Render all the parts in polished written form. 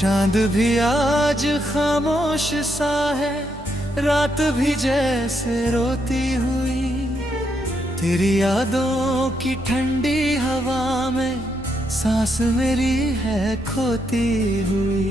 चांद भी आज खामोश सा है, रात भी जैसे रोती हुई। तेरी यादों की ठंडी हवा में सांस मेरी है खोती हुई।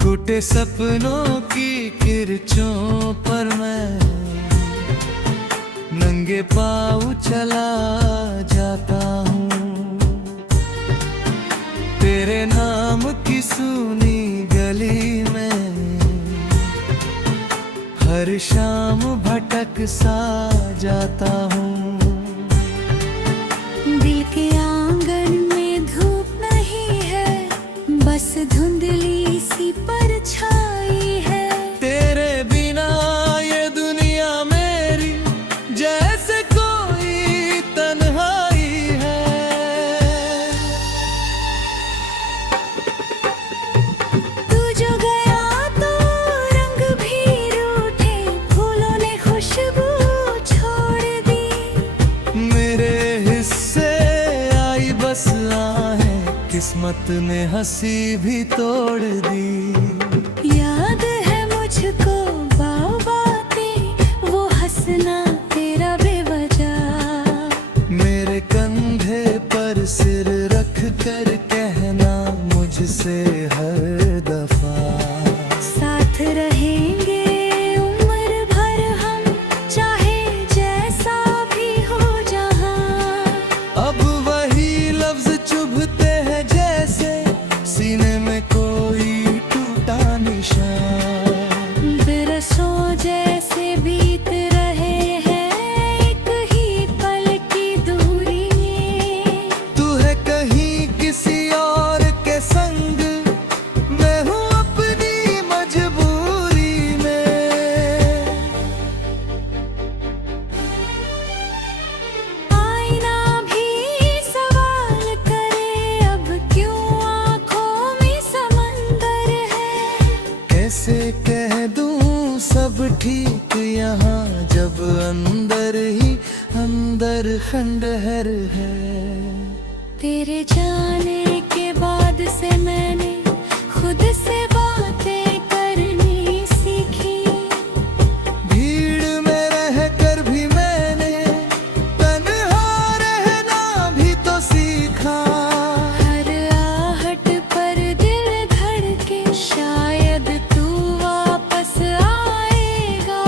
टूटे सपनों की किरचों पर मैं नंगे पाँव चला जाता हूँ। तेरे नाम की सूनी गली में हर शाम भटक सा जाता हूँ। दिल के आंगन में धूप नहीं है, बस धुंधली सी परछाई है। तेरे बिना ये दुनिया मेरी जैसे कोई तन्हाई है। तू जो गया तो रंग भी रूठे, फूलों ने खुशबू छोड़ दी। मेरे हिस्से आई बस आहें, किस्मत ने हंसी भी तोड़ दी। याद है मुझको बाओ बातें, वो हंसना तेरा बेवजह। मेरे कंधे पर सिर रख कर कहना मुझसे हर दफा, साथ रहेंगे उम्र भर हम, चाहे जैसा भी हो जहां। अब वही लफ्ज चुभते हैं जैसे सीने में कोई टूटा निशान। बरसों जैसे बीत रहे हैं एक ही पल की दूरी में। तू है कहीं किसी और के संग, मैं हूँ अपनी मजबूरी में। आईना भी सवाल करे, अब क्यों आँखों में समंदर है। कैसे कह दूँ सब ठीक यहाँ, जब अंदर ही अंदर खंडहर है। तेरे जाने के बाद से मैंने खुद से बातें करनी सीखी। भीड़ में रहकर भी मैंने तन्हा रहना भी तो सीखा। हर आहट पर दिल धड़के, शायद तू वापस आएगा।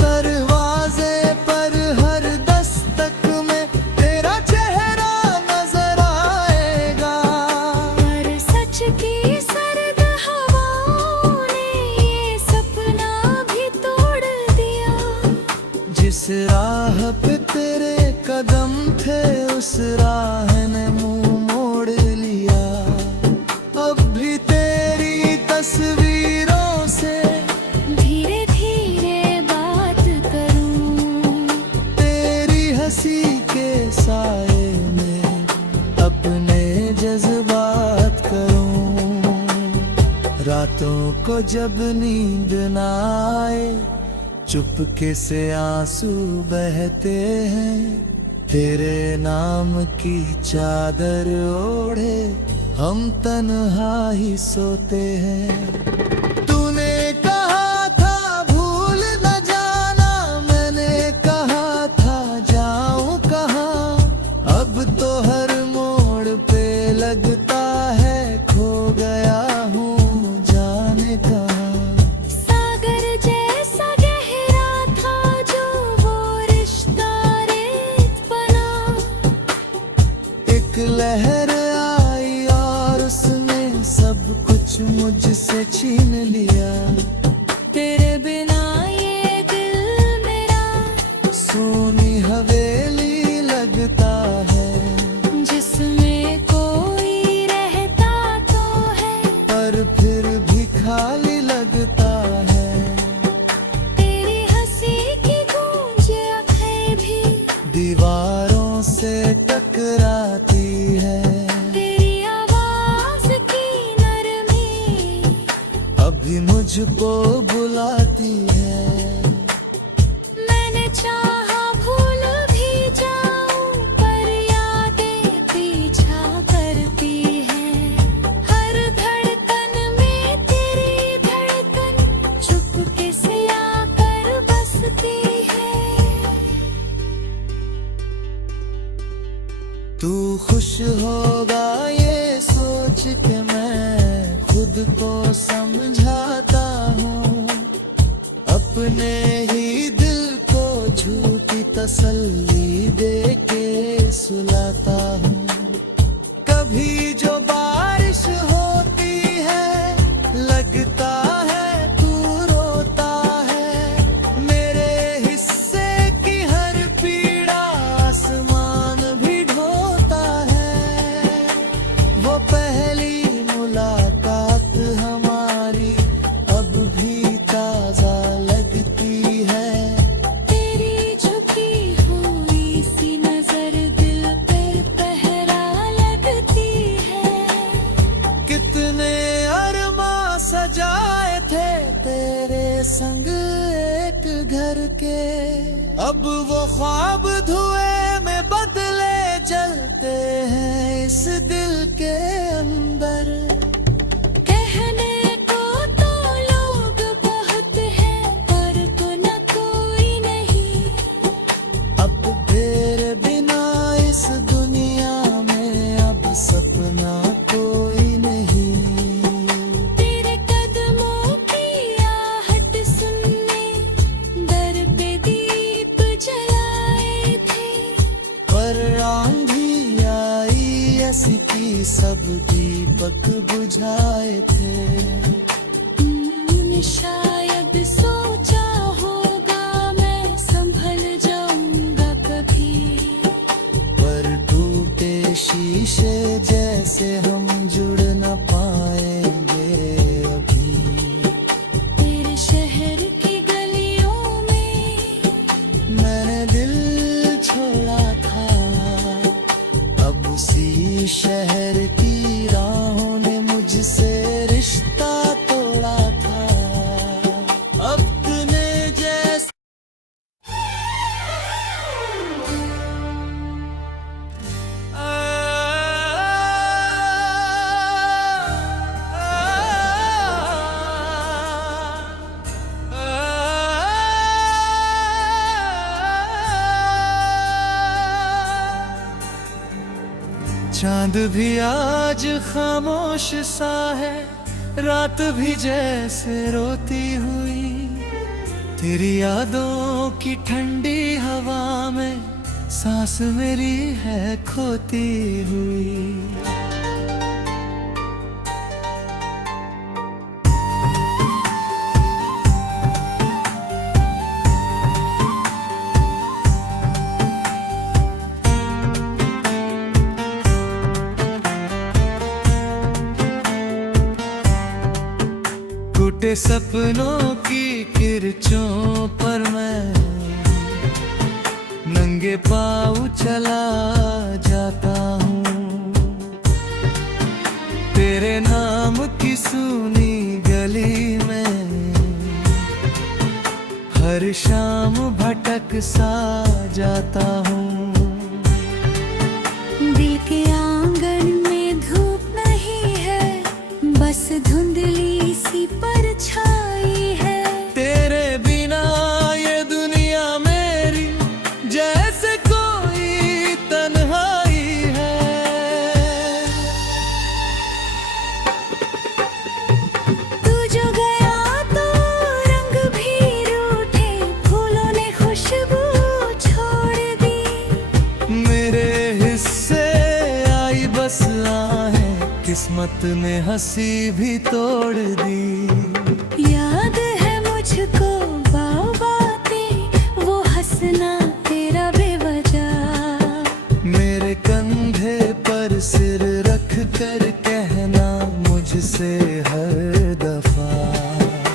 दरवाजे पर हर दस्तक में तेरा चेहरा नजर आएगा। पर सच की सर्द हवाओं ने ये सपना भी तोड़ दिया। जिस राह पे तेरे कदम थे उस राह ने मुंह मोड़ लिया। अब भी तेरी तस्वीरों से धीरे धीरे बात करूं, तेरी हंसी के साए में अपने जज्बात करूं। रातों को जब नींद ना आए, चुपके से आंसू बहते हैं। तेरे नाम की चादर ओढ़े हम तन्हा ही सोते हैं। तूने कहा था भूल न जाना, मैंने कहा था जाऊं कहाँ। अब तो हर मोड़ पे लगता है खो गया हूँ जाने कहाँ। सागर जैसा गहरा था जो वो रिश्ता रेत बना। एक लहर आई और उसने सब कुछ मुझसे छीन तू खुश होगा ये सोच के मैं खुद को समझाता हूँ, अपने ही दिल को झूठी तसल्ली दे के सुलाता हूँ। कभी जो बारिश होती है लगता है तू रोता है, मेरे हिस्से की हर पीड़ा आसमान भी ढोता है। वो पहली मुलाकात हमारी अब भी ताजा लगती है, तेरी झुकी हुई सी नजर दिल पे पहरा लगती है। कितने अरमा सजाए थे तेरे संग एक घर के, अब वो ख्वाब धुएं में बदले जलते हैं इस दिल के अंदर। कहने को तो लोग बहुत हैं पर तो न कोई नहीं, अब तेरे बिना इस दुनिया में अब सपना कोई नहीं। तेरे कदमों की आहट सुनने दर पे दीप जलाए थे, पर आंधी आई ऐसी की सब दीपक बुझाए थे। शायद सोचा होगा मैं संभल जाऊंगा कभी, पर टूटे शीशे जैसे हम जुड़ न पाएंगे अभी। तेरे शहर की गलियों में मैंने दिल छोड़ा था, अब उसी शहर की राहों ने मुझसे रिश्ता तोड़ा था। अपने जैसे चांद भी आज खामोश सा है, रात भी जैसे रोती हुई, तेरी यादों की ठंडी हवा में सांस मेरी है खोती हुई। टूटे सपनों की किरचों पर मैं नंगे पाँव चला जाता हूँ, तेरे नाम की सूनी गली में हर शाम भटक सा जाता हूँ। दिल के आंगन में धूप नहीं है, बस धुंधली सी परछाई है। तेरे बिना ये दुनिया मेरी जैसे कोई तन्हाई है। तू जो गया तो रंग भी रूठे, फूलों ने खुशबू छोड़ दी। मेरे हिस्से आई बस आहें, किस्मत ने हंसी भी तोड़ दी। याद है मुझको बातें, वो हंसना तेरा बेवजह, मेरे कंधे पर सिर रख कर कहना मुझसे हर दफा।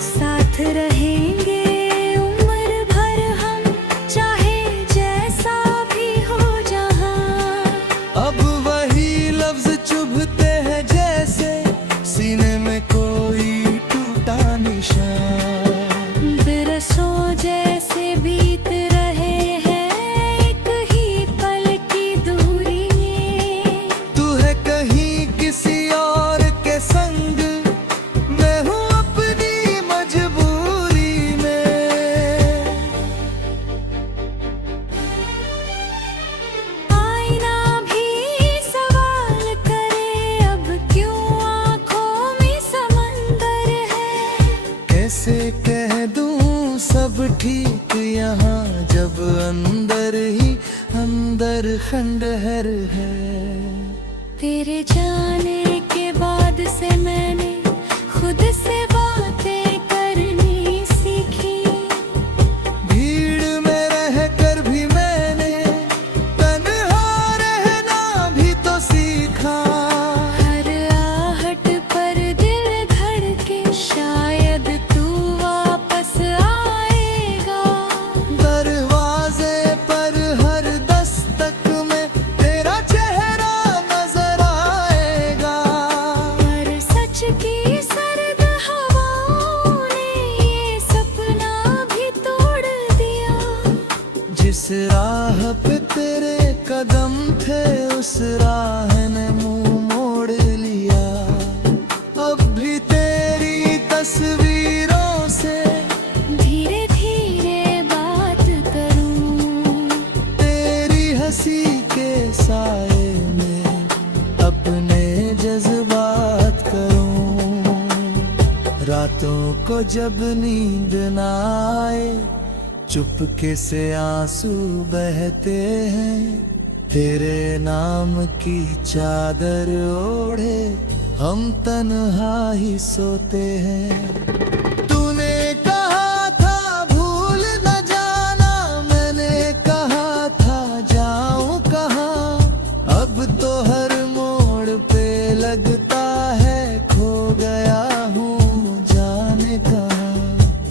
साथ रहेंगे उम्र भर हम, चाहे जैसा भी हो जहां। अब वही लफ्ज चुभते हैं जैसे सीने में कोई टूटा यहाँ जब अंदर ही अंदर खंडहर है। तेरे जाने के बाद से मैंने खुद से बातें करनी सीखी। भीड़ में रहकर भी मैंने तन्हा रहना भी तो सीखा। हर आहट पर दिल धड़के, शायद तू वापस आएगा। दरवाजे पर हर दस्तक में तेरा चेहरा नजर आएगा। पर सच की सर्द हवाओं ने ये सपना भी तोड़ दिया। जिस राह पे तेरे कदम थे उस राह ने मुंह मोड़ लिया। अब भी तेरी तस्वीरों से धीरे धीरे बात करूं, तेरी हंसी के साए में अपने जज्बात करूं। रातों को जब नींद न आए चुपके से आंसू बहते हैं। तेरे नाम की चादर ओढ़े हम तन्हा ही सोते हैं। तूने कहा था भूल न जाना, मैंने कहा था जाऊं कहाँ। अब तो हर मोड़ पे लगता है खो गया हूँ जाने कहाँ।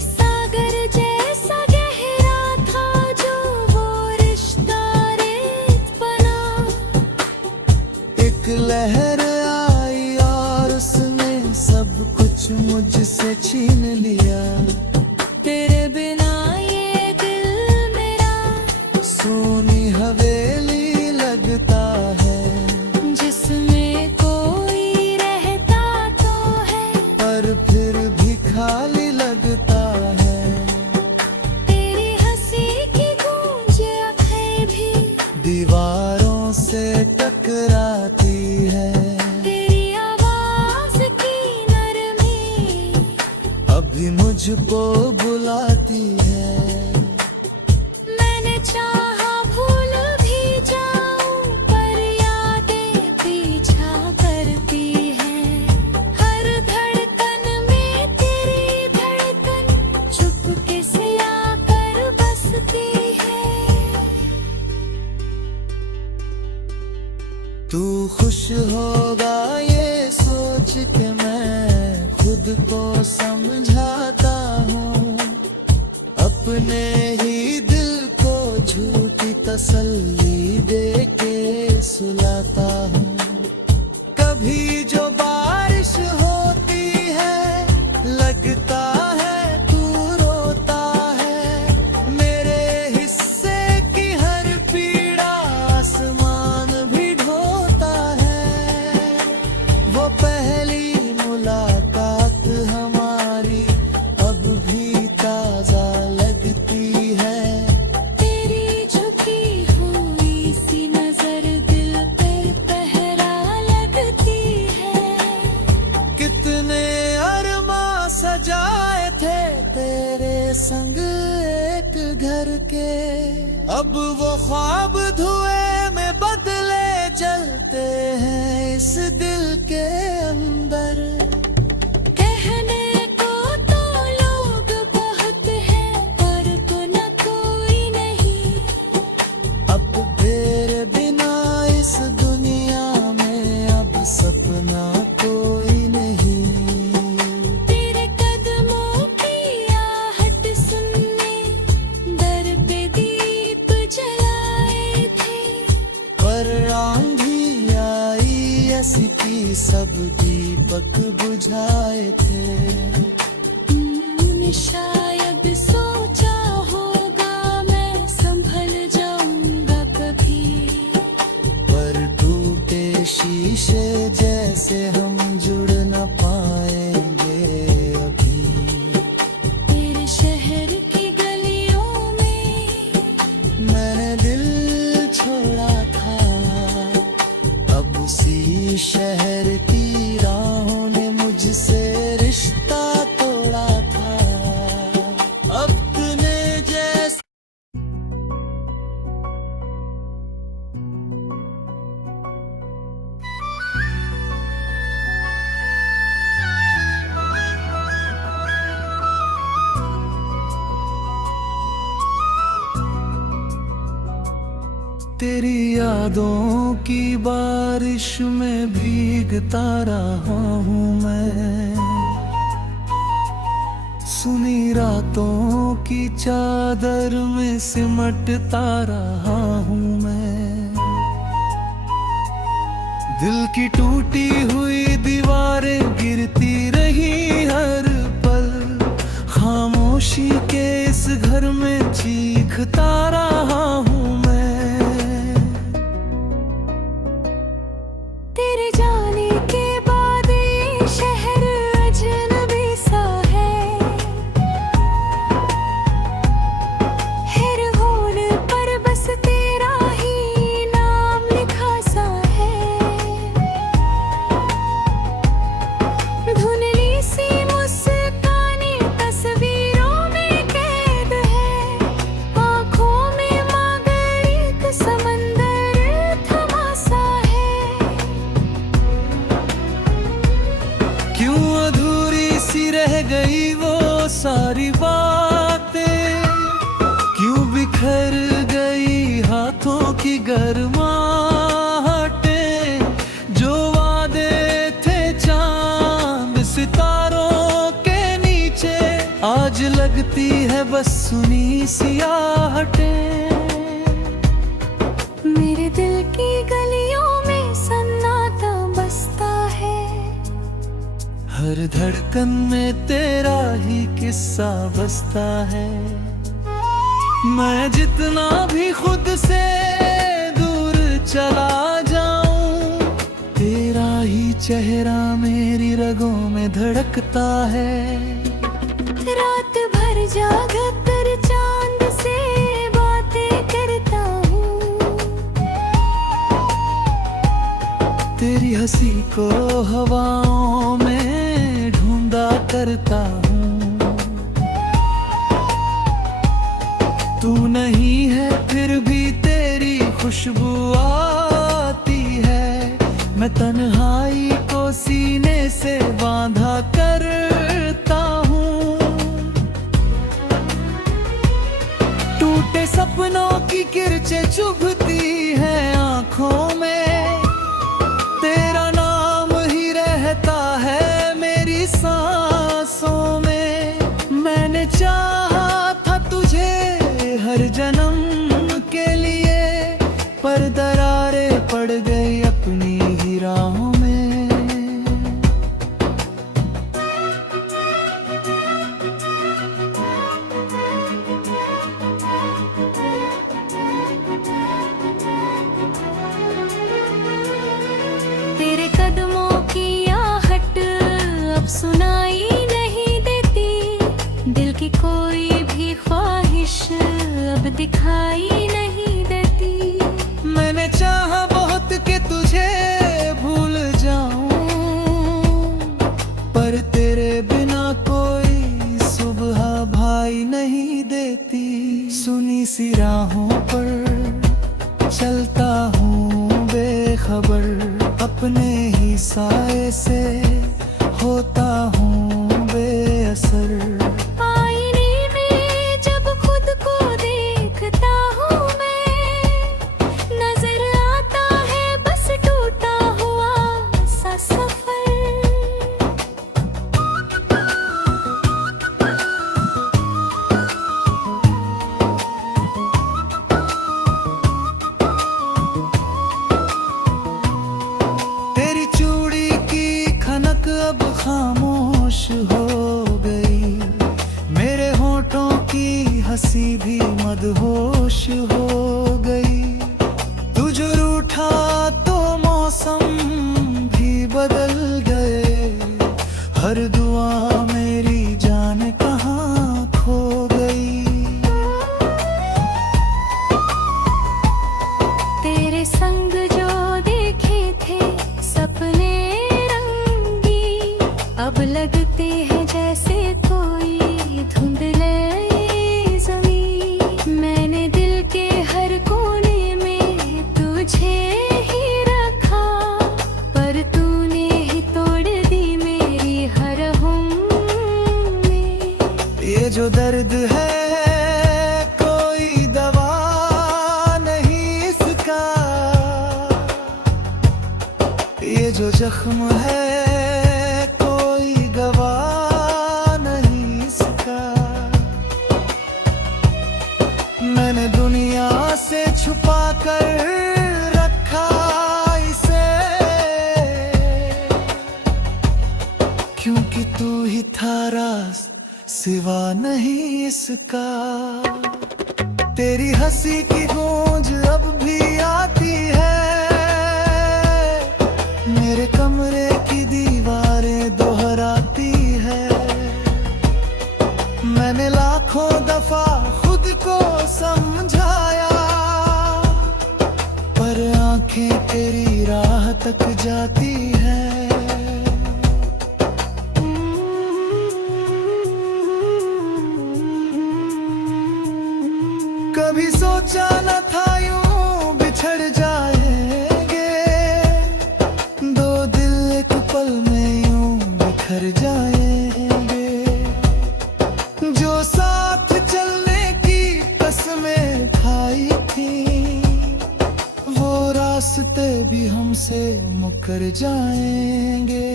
सागर जैसा गहरा था जो वो रिश्ता रेत बना। एक लहर आई और उसने सब कुछ मुझसे छीन लिया। तेरे बिना ये दिल मेरा सोनी हवेली लगता है, जिसमें कोई रहता तो है, पर फिर भी खाली लगता है। तेरी हंसी की गूंज आंखें भी दीवारों से टकराती है। तेरी आवाज की नरमी अभी मुझको बुलाती है। मैंने चाहा भूल भी जाऊं, पर यादें पीछा करती हैं। हर धड़कन में तेरी धड़कन चुपके से आकर बसती है। तू खुश होगा ये सोच के मैं खुद को समझाता हूँ। अपने ही दिल को झूठी तसल्ली दे के सुलाता हूँ। कभी जो बारिश होती है लगता है तू रोता है। मेरे हिस्से की हर पीड़ा आसमान भी ढोता है। वो पहली मुलाकात हमारी अब भी ताजा लगती है। तेरी झुकी हुई सी नजर दिल पे पहरा लगती है। कितने अरमा सजाए थे तेरे संग एक घर के। अब वो ख्वाब धुएं में बदले चलते हैं इस दिल के अंदर। कहने को तो लोग बहुत हैं, पर तो न कोई नहीं। अब तेरे बिना इस दुनिया में अब सपना कोई नहीं। तेरे कदमों की आहट सुनने दर पे दीप जलाए थे। पर आंधी आई ऐसी की सब दीपक बुझाए थे। शायद सोचा होगा मैं संभल जाऊंगा कभी, पर टूटे शीशे जैसे हम जुड़ न पाएंगे अभी। तेरे शहर की गलियों में मैंने दिल छोड़ा था, अब उसी शहर की राहों ने मुझसे रिश्ता तोड़ा था। तेरी यादों की बारिश में भीगता रहा हूँ मैं, सुनी रातों की चादर में सिमटता रहा हूँ मैं। दिल की टूटी हुई दीवारें गिरती रही हर पल, खामोशी के इस घर में चीखता रहा हूँ मैं। तेरे जाने के बाद ये शहर अजनबी सा है, हर होल पर बस तेरा ही नाम लिखा सा है। धुंधली सी मुस्कानें तस्वीरों में कैद है, आँखों में मगर एक समंदर थमा सा है। क्यों अधूरी सी रह गई वो सारी बातें, क्यों बिखर गई हाथों की गर्माहटें, जो वादे थे चांद सितारों के नीचे आज लगती है बस सुनी सी आहटें। मेरे दिल की गलियों में सन्नाटा बसता है, हर धड़कन में तेरा ही किस्सा बसता है। मैं जितना भी खुद से दूर चला जाऊं, तेरा ही चेहरा मेरी रगों में धड़कता है। रात भर जाग कर चांद से बातें करता हूँ, तेरी हंसी को हवाओं में ढूंढा करता हूँ। तू नहीं है फिर भी तेरी खुशबू आती है, मैं तन्हाई को सीने से बांधा करता हूँ। टूटे सपनों की किरचें चुभती हैं आँखों में, तेरा नाम ही रहता है मेरी सांसों में। मैंने चाहा था तुझे हर जन्म के लिए, पर दरारें पड़ गई अपनी ही राहों में। तेरे कदमों की आहट अब सुनाई नहीं देती, दिल की कोई भी ख्वाहिश अब दिखाई नहीं देती। मैंने चाहा बहुत कि तुझे भूल जाऊं, पर तेरे बिना कोई सुबह भाई नहीं देती। सुनी सी राहों पर चलता हूँ बेखबर, अपने ही साए से होता हूँ बेअसर। आईने में जब खुद को देखता हूँ मैं, नजर आता है बस टूटा हुआ सा सफर। तेरी चूड़ी की खनक अब खामोश हो गई, मेरे होठों की हंसी भी मदहोश हो गई। तू जो रूठा तो मौसम भी बदल गए, हर दुआ मेरी जान कहाँ खो गई। तेरे संग जो देखे थे सपने रंगी, अब लगते हैं जैसे कोई धुंधले ज़मीं। मैंने दिल के हर कोने में तुझे ही रखा, पर तूने ही तोड़ दी मेरी हर जो जख्म है कोई गवाह नहीं इसका। मैंने दुनिया से छुपा कर रखा इसे, क्योंकि तू ही था राज सिवा नहीं इसका। तेरी हंसी की गूंज अब भी आती है, मेरे कमरे की दीवारें दोहराती है। मैंने लाखों दफा खुद को समझाया, पर आंखें तेरी राह तक जाती है। कभी सोचा न था यूं बिछड़ जाएंगे, दो दिल एक पल में यूं बिखर जाएंगे। जो साथ चलने की कसमें खाई थी, वो रास्ते भी हमसे मुकर जाएंगे।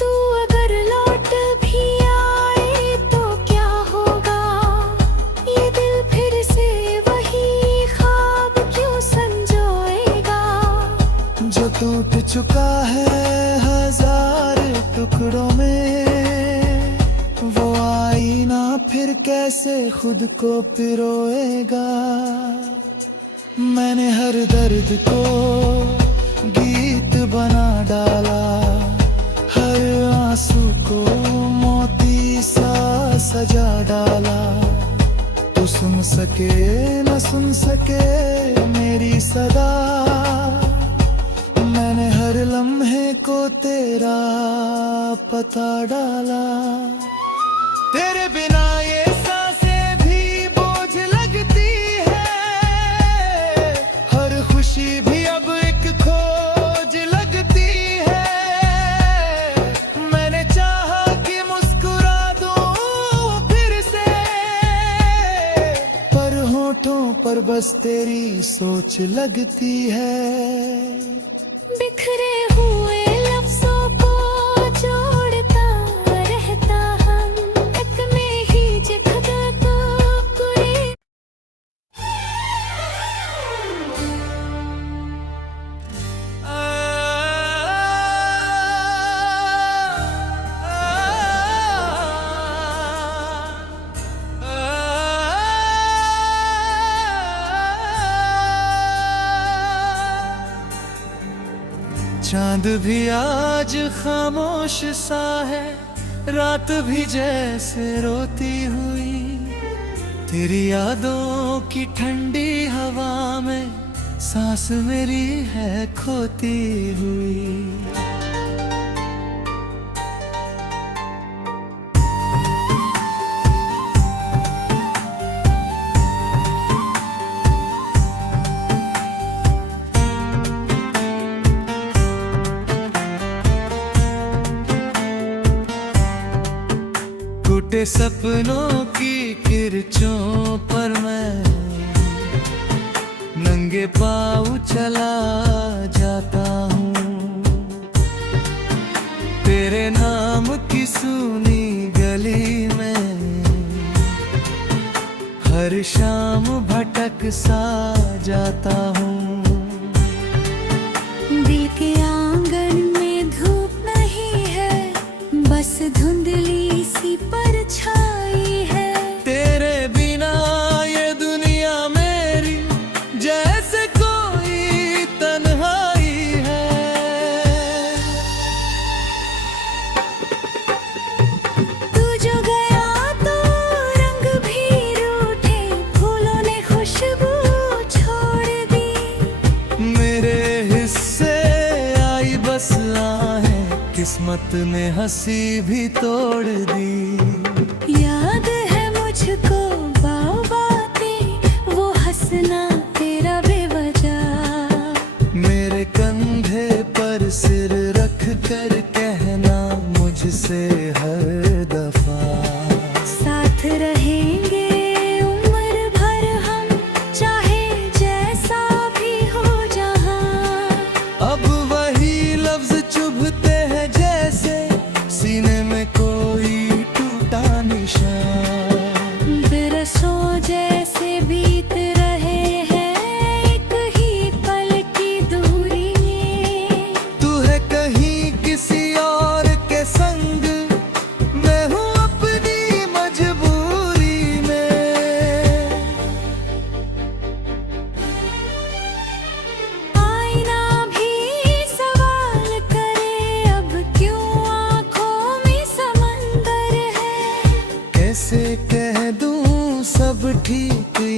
तू अगर लौट भी आए तो क्या होगा, ये दिल फिर से वही ख्वाब क्यों संजोएगा। जो टूट चुका है हजार टुकड़ों में, वो आईना फिर कैसे खुद को पिरोएगा। मैंने हर दर्द को गीत बना डाला, हर आंसू को मोती सा सजा डाला। तू सुन सके न सुन सके मेरी सदा, मैंने हर लम्हे को तेरा पता डाला। तेरे बिना ये सांसें भी बोझ लगती है, हर खुशी भी अब एक खोज लगती है। मैंने चाहा कि मुस्कुरा दूं फिर से, पर होठों पर बस तेरी सोच लगती है। बिखरे हुए लफ्जों को जोड़ता रहता हम, एक में ही जगदा तो कोई। चांद भी आज खामोश सा है, रात भी जैसे रोती हुई। तेरी यादों की ठंडी हवा में सांस मेरी है खोती हुई। टूटे सपनों की किरचों पर मैं नंगे पाँव चला जाता हूँ। तेरे नाम की सूनी गली में हर शाम भटक सा जाता हूँ। दिल के आंगन में धूप नहीं है, बस धुंधली सी परछाई है। तेरे बिना ये दुनिया मेरी जैसे कोई तन्हाई है। तू जो गया तो रंग भी रूठे, फूलों ने खुशबू छोड़ दी। मेरे हिस्से आई बस आहें, किस्मत ने हंसी भी तोड़ दी। याद है मुझको बातें, वो हंसना तेरा बेवजह। मेरे कंधे पर सिर रख कर कहना मुझसे हर दफा, साथ रहेंगे उम्र भर हम, चाहे जैसा भी हो जहां। अब वही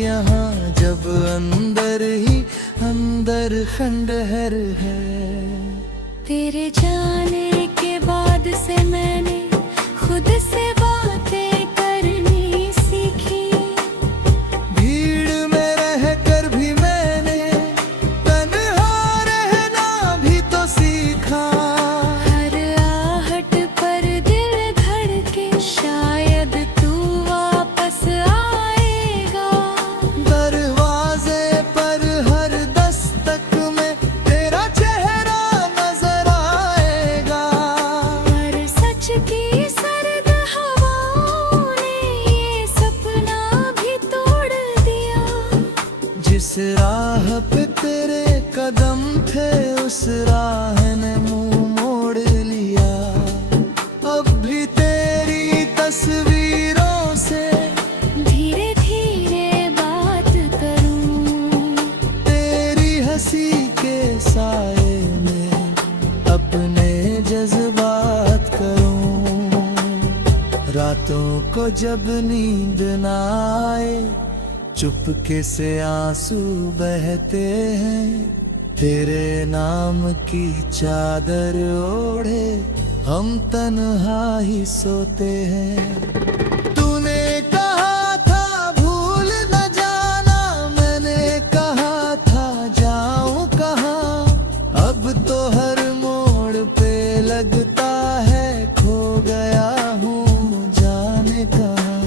यहाँ जब अंदर ही अंदर खंडहर है। तेरे जाने के बाद से मैंने खुद से बातें करनी सीखी। भीड़ में रहकर भी मैंने तन्हा रहना भी तो सीखा। हर आहट पर दिल धड़के, शायद तू वापस आएगा। दरवाजे पर हर दस्तक में तेरा चेहरा नजर आएगा। पर सच की सर्द हवाओं ने ये सपना भी तोड़ दिया। जिस राह पे तेरे कदम थे उस राह ने मुंह मोड़ लिया। अब भी तेरी तस्वीरों से धीरे धीरे बात करूं, तेरी हंसी के साए में अपने जज्बात करूं। रातों को जब नींद ना आए, चुपके से आंसू बहते हैं। तेरे नाम की चादर ओढ़े हम तन्हा ही सोते हैं। तूने कहा था भूल न जाना, मैंने कहा था जाऊं कहाँ। अब तो हर मोड़ पे लगता है खो गया हूँ जाने कहाँ।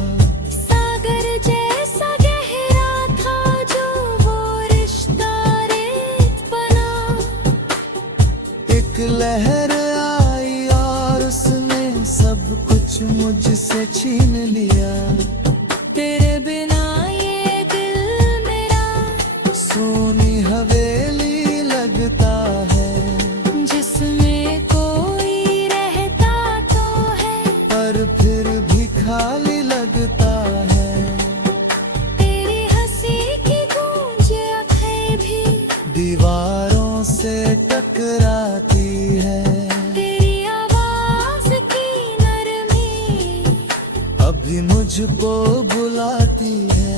सागर जैसा गहरा था जो वो रिश्ता रेत बना। एक लहर आई और उसने सब कुछ मुझसे छीन लिया। तेरे बिना ये दिल मेरा सोनी हवेली लगता है, जिसमें कोई रहता तो है, पर फिर भी खाली लगता है। तेरी हंसी की गूंज आंखें भी दीवारों से टकराती है। तेरी आवाज की नरमी अभी मुझको बुलाती है।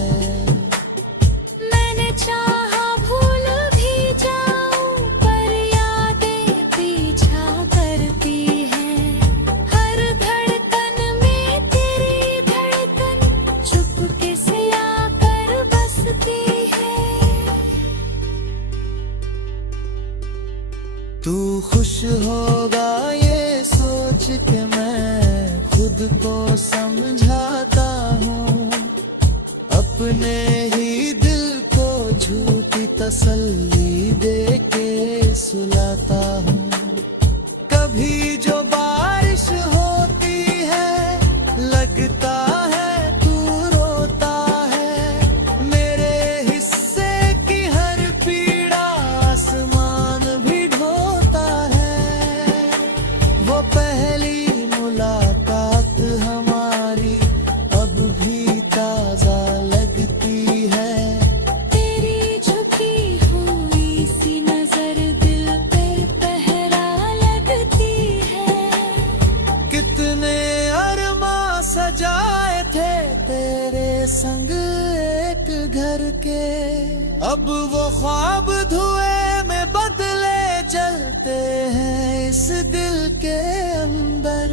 मैंने चाहा भूल भी जाऊं, पर यादें पीछा करती हैं। हर धड़कन में तेरी धड़कन चुपके से आकर बसती है। तू खुश होगा ये सोच के मैं खुद को समझाता हूँ। अपने ही दिल को झूठी तसल्ली दे के सुलाता हूँ। कभी जो बारिश होती है लगता है तू रोता है। मेरे हिस्से की हर पीड़ा आसमान भी ढोता है। वो पहली मुलाकात हमारी अब भी ताजा लगती है। तेरी झुकी हुई सी नजर दिल पे पहरा लगती है। कितने अरमा सजाए थे तेरे संग एक घर के। अब वो ख्वाब धुएं में बदले जलते हैं इस दिल के अंदर।